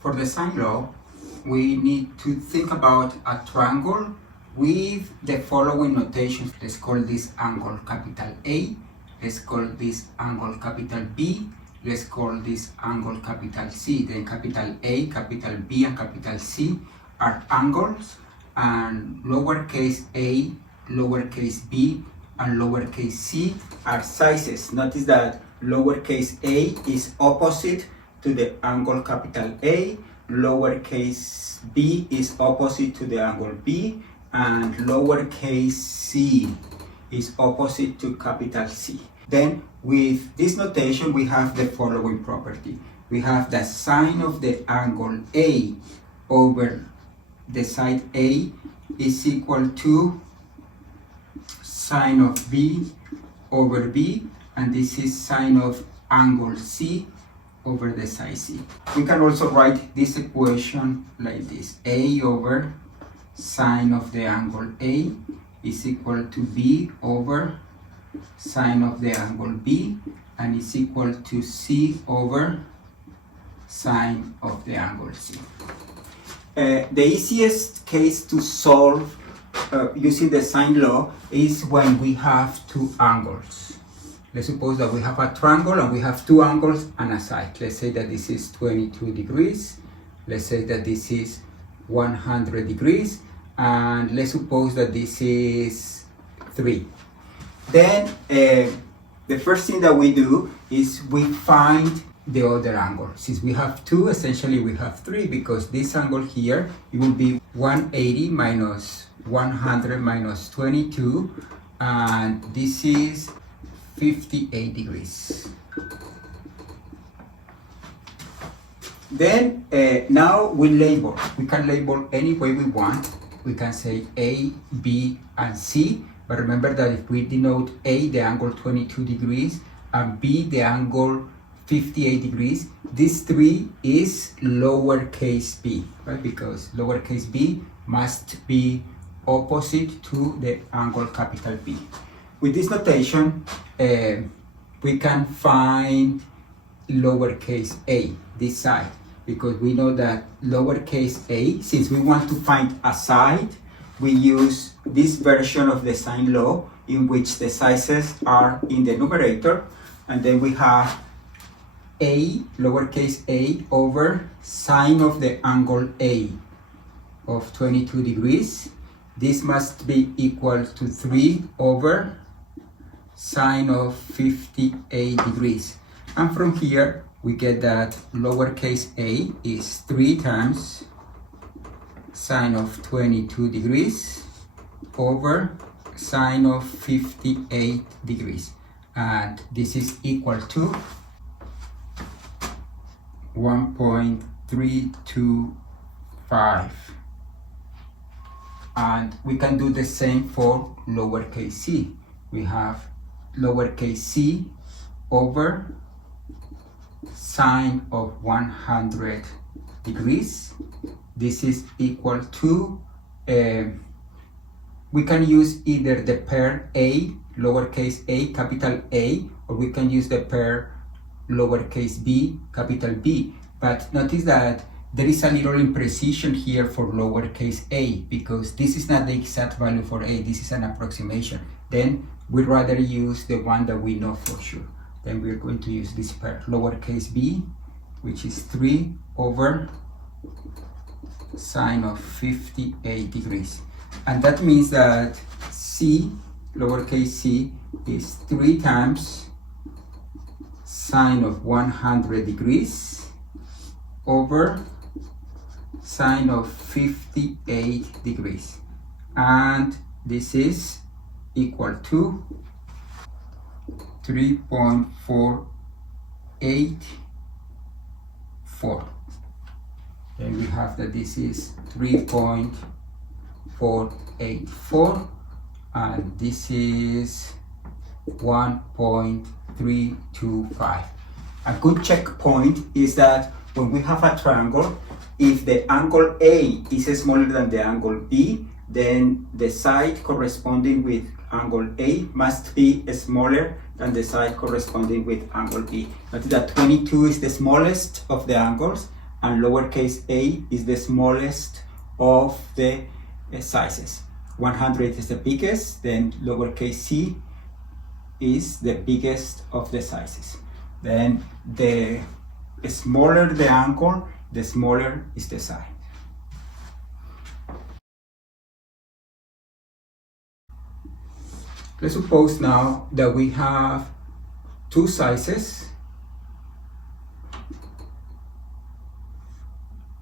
For the sine law, we need to think about a triangle with the following notation. Let's call this angle capital A. Let's call this angle capital B. Let's call this angle capital C. Then capital A, capital B, and capital C are angles, and lowercase a, lowercase b, and lowercase c are sizes. Notice that lowercase a is opposite to the angle capital A, lowercase b is opposite to the angle B, and lowercase c is opposite to capital C. Then with this notation we have the following property. We have the sine of the angle A over the side A is equal to sine of B over B, and this is sine of angle C over the side C. We can also write this equation like this: A over sine of the angle A is equal to B over sine of the angle B, and is equal to C over sine of the angle C. The easiest case to solve using the sine law is when we have two angles. Let's suppose that we have a triangle and we have two angles and a side. Let's say that this is 22 degrees. Let's say that this is 100 degrees. And let's suppose that this is 3. Then the first thing that we do is we find the other angle. Since we have 2, essentially we have 3, because this angle here, it will be 180 minus 100 minus 22, and this is 58 degrees. Then now we label. We can label any way we want. We can say A, B, and C. But remember that if we denote A, the angle 22 degrees, and B, the angle 58 degrees, this 3 is lowercase b, right? Because lowercase b must be opposite to the angle capital B. With this notation, we can find lowercase a, this side, because we know that lowercase a, since we want to find a side, we use this version of the sine law in which the sizes are in the numerator, and then we have a, lowercase a, over sine of the angle A of 22 degrees. This must be equal to 3 over sine of 58 degrees. And from here, we get that lowercase a is 3 times sine of 22 degrees over sine of 58 degrees. And this is equal to 1.325. And we can do the same for lowercase c. We have lowercase c over sine of 100 degrees. This is equal to, we can use either the pair A, lowercase a, capital A, or we can use the pair lowercase b, capital B. But notice that there is a little imprecision here for lowercase a, because this is not the exact value for a, this is an approximation. Then we'd rather use the one that we know for sure. Then we're going to use this pair, lowercase b, which is 3 over sine of 58 degrees. And that means that c, lowercase c, is 3 times sine of 100 degrees over sine of 58 degrees. And this is equal to 3.484. Then we have that this is 3.484, and this is 1.325. A good checkpoint is that when we have a triangle, if the angle A is smaller than the angle B, then the side corresponding with angle A must be smaller than the side corresponding with angle B. Notice that 22 is the smallest of the angles, and lowercase a is the smallest of the sizes. 100 is the biggest, then lowercase c is the biggest of the sizes. Then the smaller the angle, the smaller is the side. Let's suppose now that we have two sizes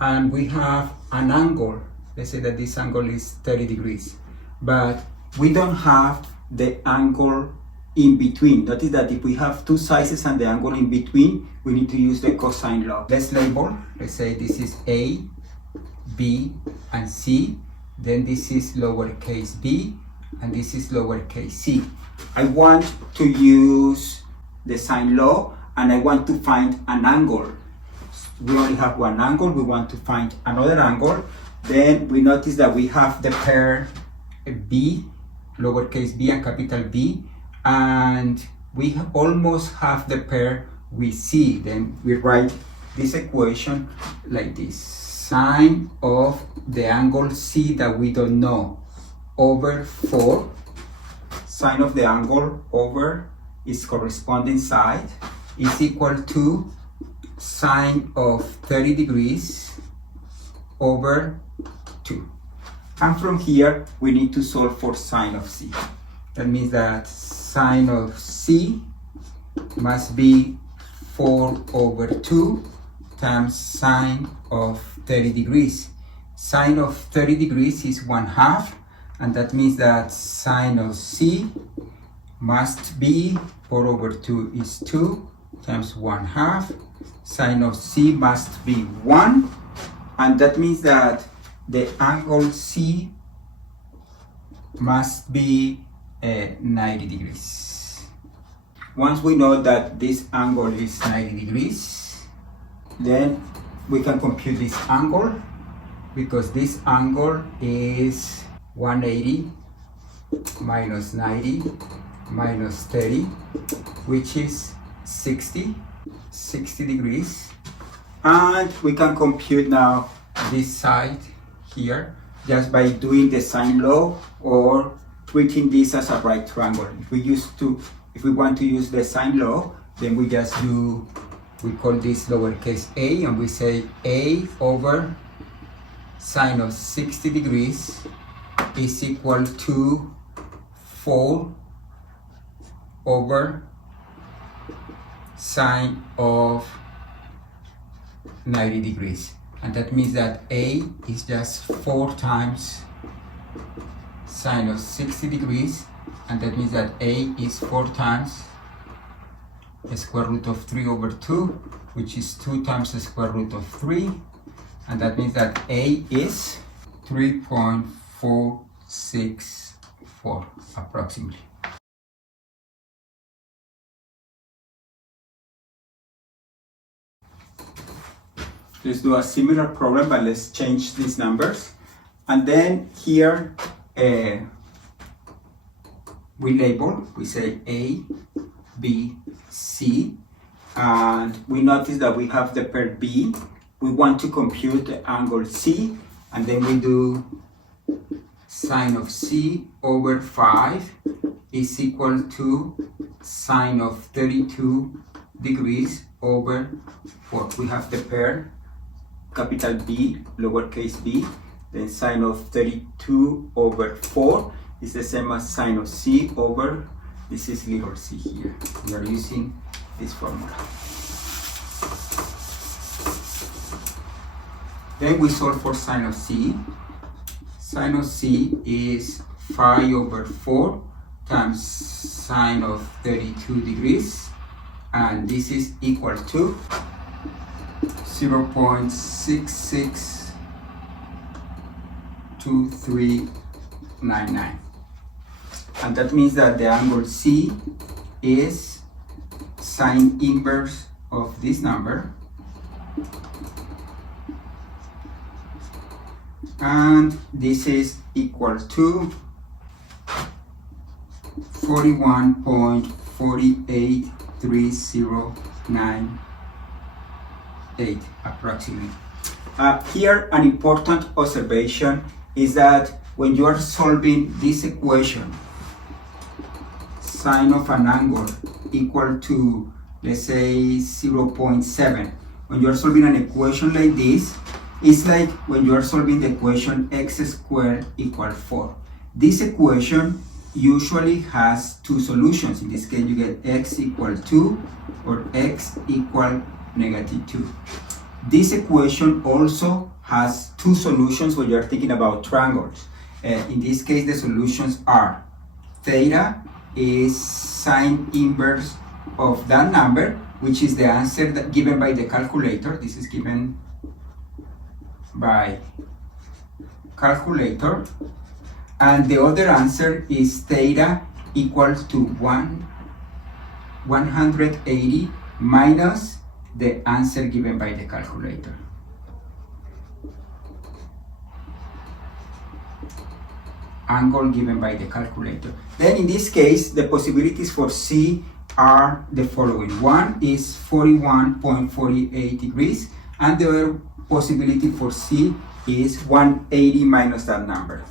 and we have an angle. Let's say that this angle is 30 degrees, but we don't have the angle in between. Notice that if we have two sizes and the angle in between, we need to use the cosine law. Let's label. Let's say this is A, B, and C. Then this is lowercase b, and this is lowercase c. I want to use the sine law, and I want to find an angle. We only have one angle, we want to find another angle. Then we notice that we have the pair b, lowercase b and capital B, and we almost have the pair with c. Then we write this equation like this: sine of the angle c that we don't know over 4, sine of the angle over its corresponding side is equal to sine of 30 degrees over 2. And from here we need to solve for sine of c. That means that sine of c must be 4 over 2 times sine of 30 degrees. Sine of 30 degrees is 1/2, and that means that sine of c must be 4 over 2 is 2 times 1/2. Sine of c must be 1, and that means that the angle c must be 90 degrees. Once we know that this angle is 90 degrees, then we can compute this angle, because this angle is 180 minus 90 minus 30, which is 60 degrees. And we can compute now this side here just by doing the sine law or treating this as a right triangle. If we want to use the sine law, then we just do, we call this lowercase a, and we say a over sine of 60 degrees is equal to 4 over sine of 90 degrees. And that means that a is just 4 times sine of 60 degrees, and that means that a is 4 times the square root of 3 over 2, which is 2 times the square root of 3, and that means that a is 3.464 approximately. Let's do a similar problem, but let's change these numbers. And then here we label, we say A, B, C, and we notice that we have the pair B. We want to compute the angle C, and then we do sine of C over 5 is equal to sine of 32 degrees over 4. We have the pair capital B, lowercase b, then sine of 32 over 4 is the same as sine of c over, this is little c here. We are using this formula. Then we solve for sine of c. Sine of c is 5 over 4 times sine of 32 degrees, and this is equal to 0.662399, and that means that the angle C is sine inverse of this number, and this is equal to 41.48309 8 approximately. Here an important observation is that when you are solving this equation, sine of an angle equal to, let's say, 0.7, when you are solving an equation like this, it's like when you are solving the equation x squared equal 4. This equation usually has two solutions. In this case, you get x equal 2 or x equal -2. This equation also has two solutions when you're thinking about triangles. In this case, the solutions are theta is sine inverse of that number, which is the answer that given by the calculator. This is given by calculator. And the other answer is theta equals to 180 minus the answer given by the calculator. Angle given by the calculator. Then in this case, the possibilities for C are the following. One is 41.48 degrees, and the other possibility for C is 180 minus that number.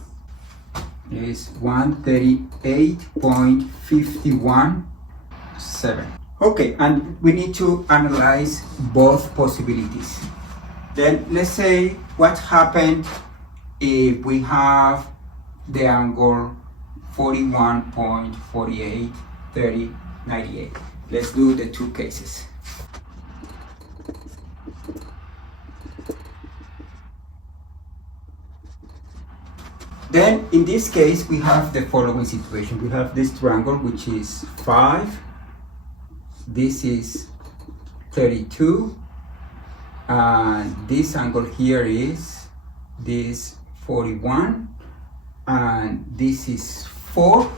Is 138.517. Okay, and we need to analyze both possibilities. Then let's say what happened if we have the angle 41.48, 30, 98. Let's do the two cases. Then in this case, we have the following situation. We have this triangle, which is 5. This is 32. And this angle here is this 41. And this is 4.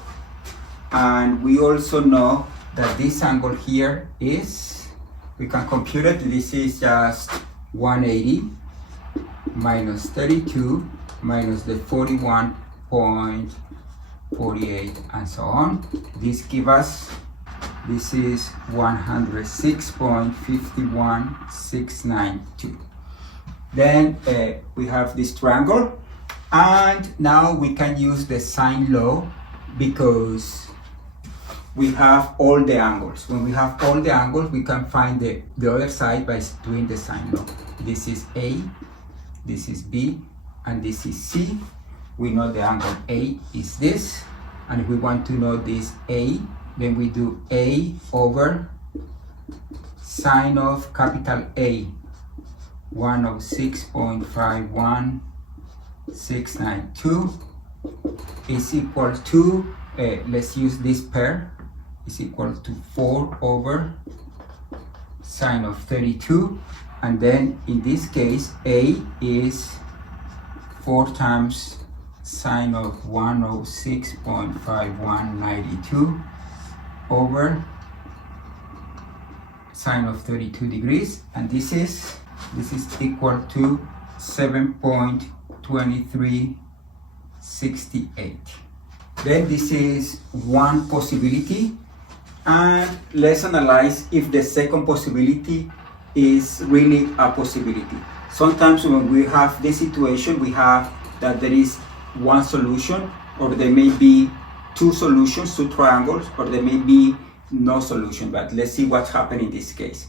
And we also know that this angle here is, we can compute it. This is just 180 minus 32 minus the 41.48 and so on. This gives us, this is 106.51692. Then we have this triangle, and now we can use the sine law because we have all the angles. When we have all the angles, we can find the other side by doing the sine law. This is A, this is B, and this is C. We know the angle A is this, and if we want to know this A, then we do A over sine of capital A, 106.51692 is equal to, let's use this pair, is equal to 4 over sine of 32, and then in this case A is 4 times sine of 106.5192 over sine of 32 degrees, and this is equal to 7.2368. Then this is one possibility, and let's analyze if the second possibility is really a possibility. Sometimes when we have this situation, we have that there is one solution, or there may be two solutions, two triangles, or there may be no solution. But let's see what happened in this case.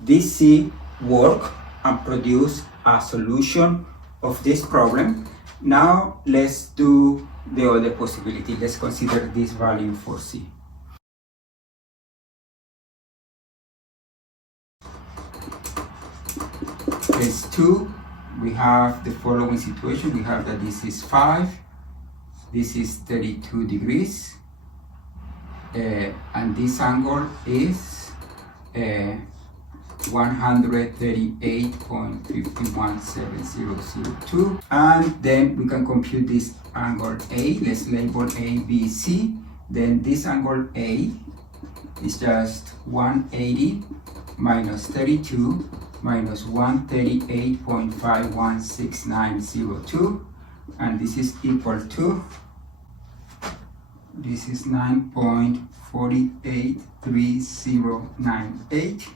This C work and produce a solution of this problem. Now let's do the other possibility. Let's consider this value for C. Case 2, we have the following situation. We have that this is 5, this is 32 degrees, and this angle is 138.517002, and then we can compute this angle A. Let's label A, B, C. Then this angle A is just 180 minus 32 minus 138.516902, and this is equal to, this is 9.483098.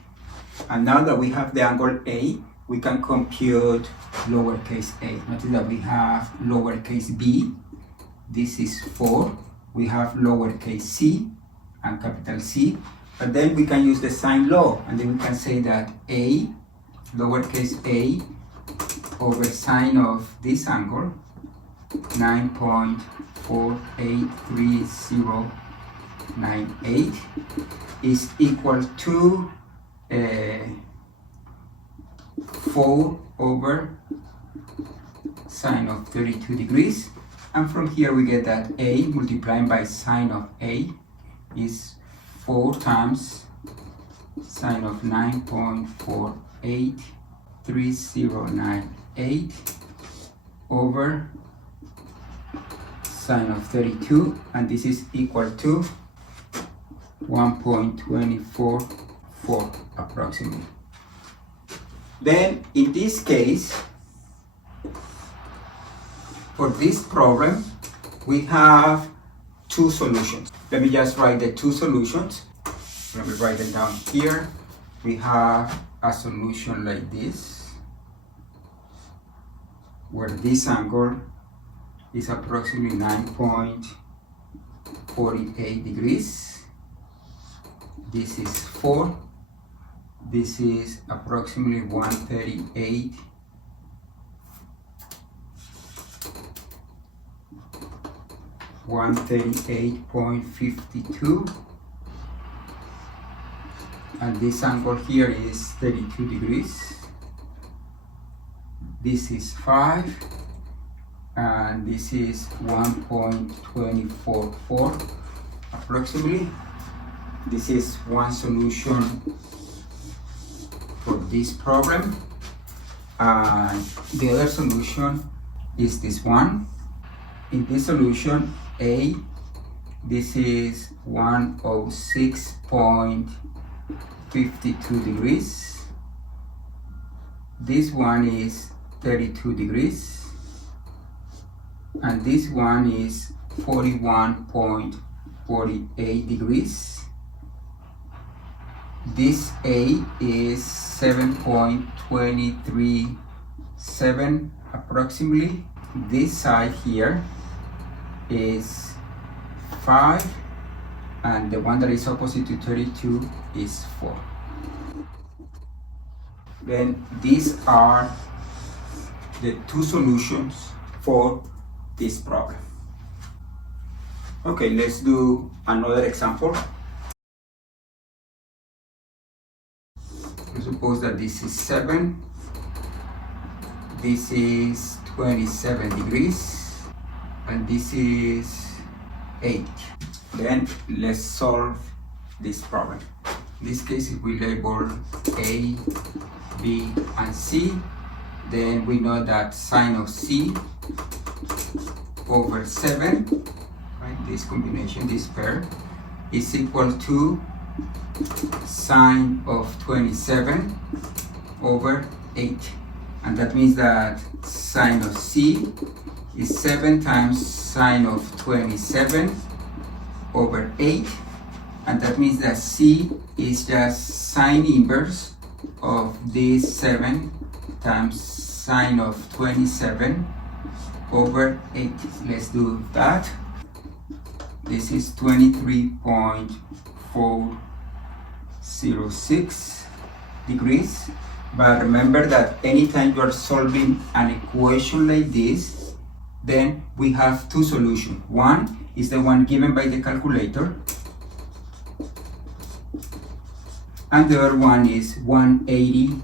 And now that we have the angle A, we can compute lowercase a. Notice that we have lowercase b, this is 4. We have lowercase c and capital C. But then we can use the sine law, and then we can say that a, lowercase a, over sine of this angle, 9.483098, is equal to 4 over sine of 32 degrees. And from here we get that a multiplied by sine of a is 4 times sine of 9.483098 over sine of 32, and this is equal to 1.244 approximately. Then in this case, for this problem, we have two solutions. Let me just write the two solutions. Let me write them down here. We have a solution like this, where this angle is approximately 9.48 degrees. This is 4. This is approximately 138. 138.52, and this angle here is 32 degrees. This is 5, and this is 1.244 approximately. This is one solution for this problem, and the other solution is this one. In this solution, A, this is 106.52 degrees. This one is 32 degrees. And this one is 41.48 degrees. This A is 7.237 approximately. This side here is 5, and the one that is opposite to 32 is 4. Then these are the two solutions for this problem. Okay, let's do another example. Suppose that this is 7, this is 27 degrees, and this is 8. Then let's solve this problem. In this case, if we label A, B, and C, then we know that sine of C over 7, right, this combination, this pair, is equal to sine of 27 over 8. And that means that sine of C is 7 times sine of 27 over 8. And that means that C is just sine inverse of this 7 times sine of 27 over 8. Let's do that. This is 23.406 degrees. But remember that anytime you are solving an equation like this, then we have two solutions. One is the one given by the calculator, and the other one is 180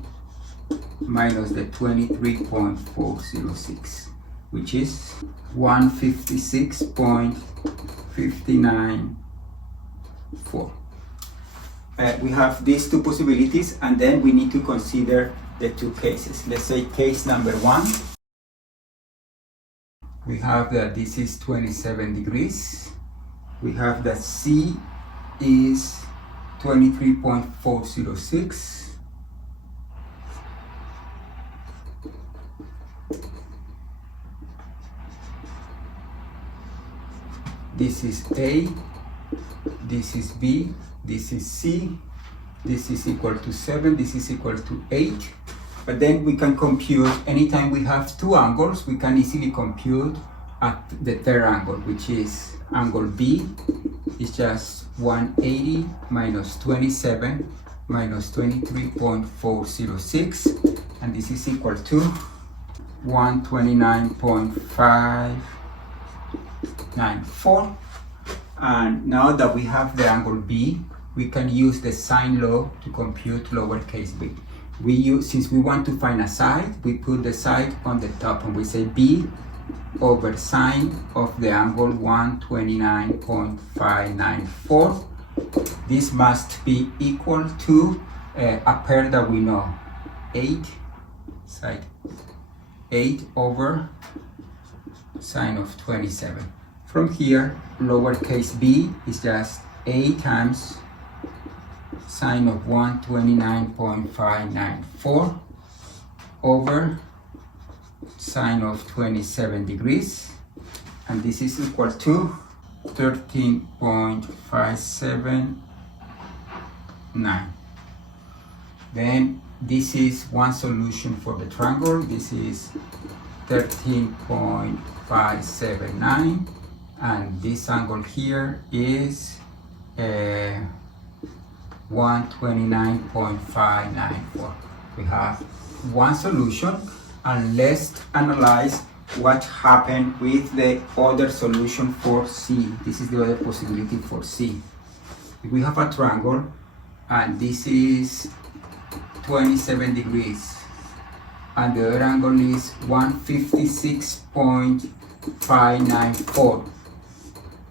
minus the 23.406, which is 156.594. We have these two possibilities, and then we need to consider the two cases. Let's say case number 1. We have that this is 27 degrees. We have that C is 23.406. This is A, this is B, this is C, this is equal to 7, this is equal to 8. But then we can compute, anytime we have two angles, we can easily compute at the third angle, which is angle B is just 180 minus 27 minus 23.406, and this is equal to 129.594. And now that we have the angle B, we can use the sine law to compute lowercase b. Since we want to find a side, we put the side on the top and we say B over sine of the angle 129.594. This must be equal to a pair that we know, 8 over sine of 27. From here, lowercase b is just 8 times sine of 129.594 over sine of 27 degrees, and this is equal to 13.579. Then this is one solution for the triangle. This is 13.579, and this angle here is 129.594. We have one solution, and let's analyze what happened with the other solution for C. This is the other possibility for C. If we have a triangle and this is 27 degrees and the other angle is 156.594.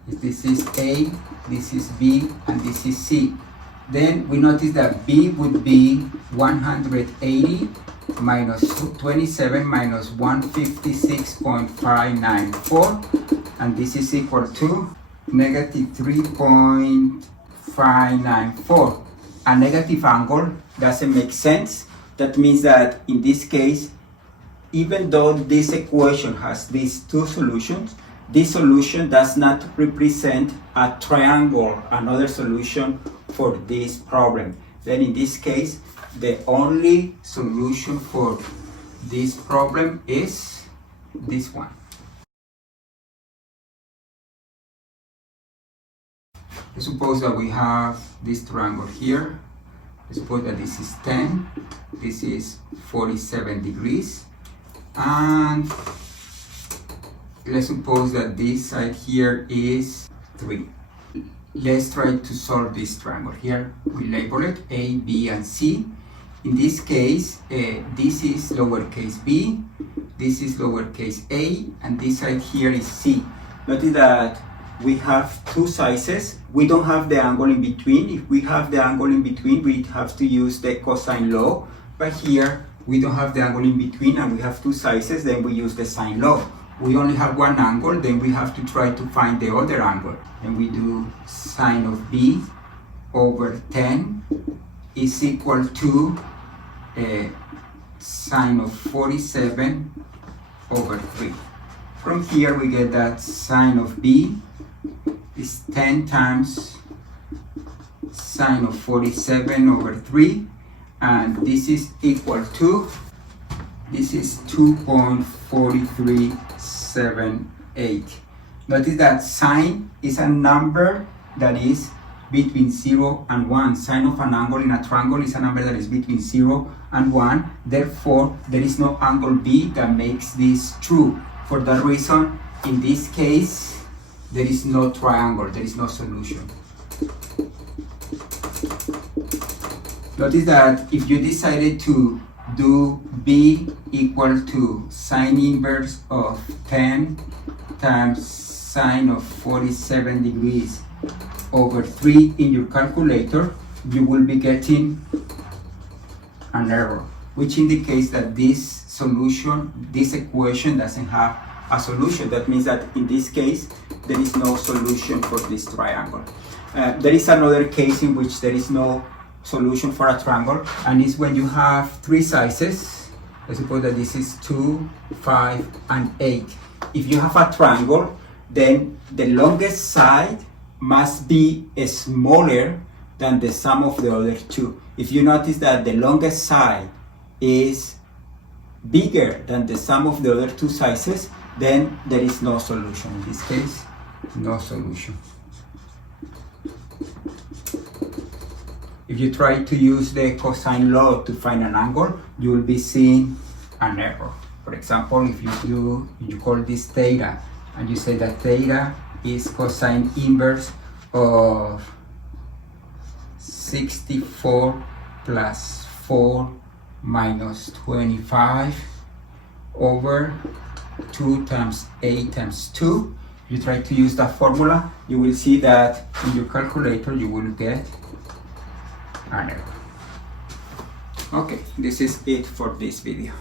If this is A, this is B, and this is C, then we notice that B would be 180 minus 27 minus 156.594, and this is equal to negative 3.594. A negative angle doesn't make sense. That means that in this case, even though this equation has these two solutions, this solution does not represent a triangle, another solution for this problem. Then in this case, the only solution for this problem is this one. Let's suppose that we have this triangle here. Let's suppose that this is 10, this is 47 degrees, and let's suppose that this side here is 3. Let's try to solve this triangle. Here we label it A, B, and C. In this case, this is lowercase b, this is lowercase a, and this side here is C. Notice that we have two sizes. We don't have the angle in between. If we have the angle in between, we have to use the cosine law. But here, we don't have the angle in between and we have two sizes, then we use the sine law. We only have one angle, then we have to try to find the other angle. And we do sine of b over 10 is equal to sine of 47 over 3. From here we get that sine of b is 10 times sine of 47 over 3, and this is equal to, this is 2.4378. Notice that sine is a number that is between 0 and 1. Sine of an angle in a triangle is a number that is between 0 and 1. Therefore, there is no angle B that makes this true. For that reason, in this case, there is no triangle, there is no solution. Notice that if you decided to do B equal to sine inverse of 10 times sine of 47 degrees over 3 in your calculator, you will be getting an error, which indicates that this solution, this equation doesn't have a solution. That means that in this case, there is no solution for this triangle. There is another case in which there is no solution for a triangle, and it's when you have three sizes. Let's suppose that this is 2, 5, and 8. If you have a triangle, then the longest side must be smaller than the sum of the other two. If you notice that the longest side is bigger than the sum of the other two sizes, then there is no solution. In this case, no solution. If you try to use the cosine law to find an angle, you will be seeing an error. For example, if you call this theta, and you say that theta is cosine inverse of 64 plus 4 minus 25 over 2 times 8 times 2. If you try to use that formula, you will see that in your calculator you will get an error. Okay, this is it for this video.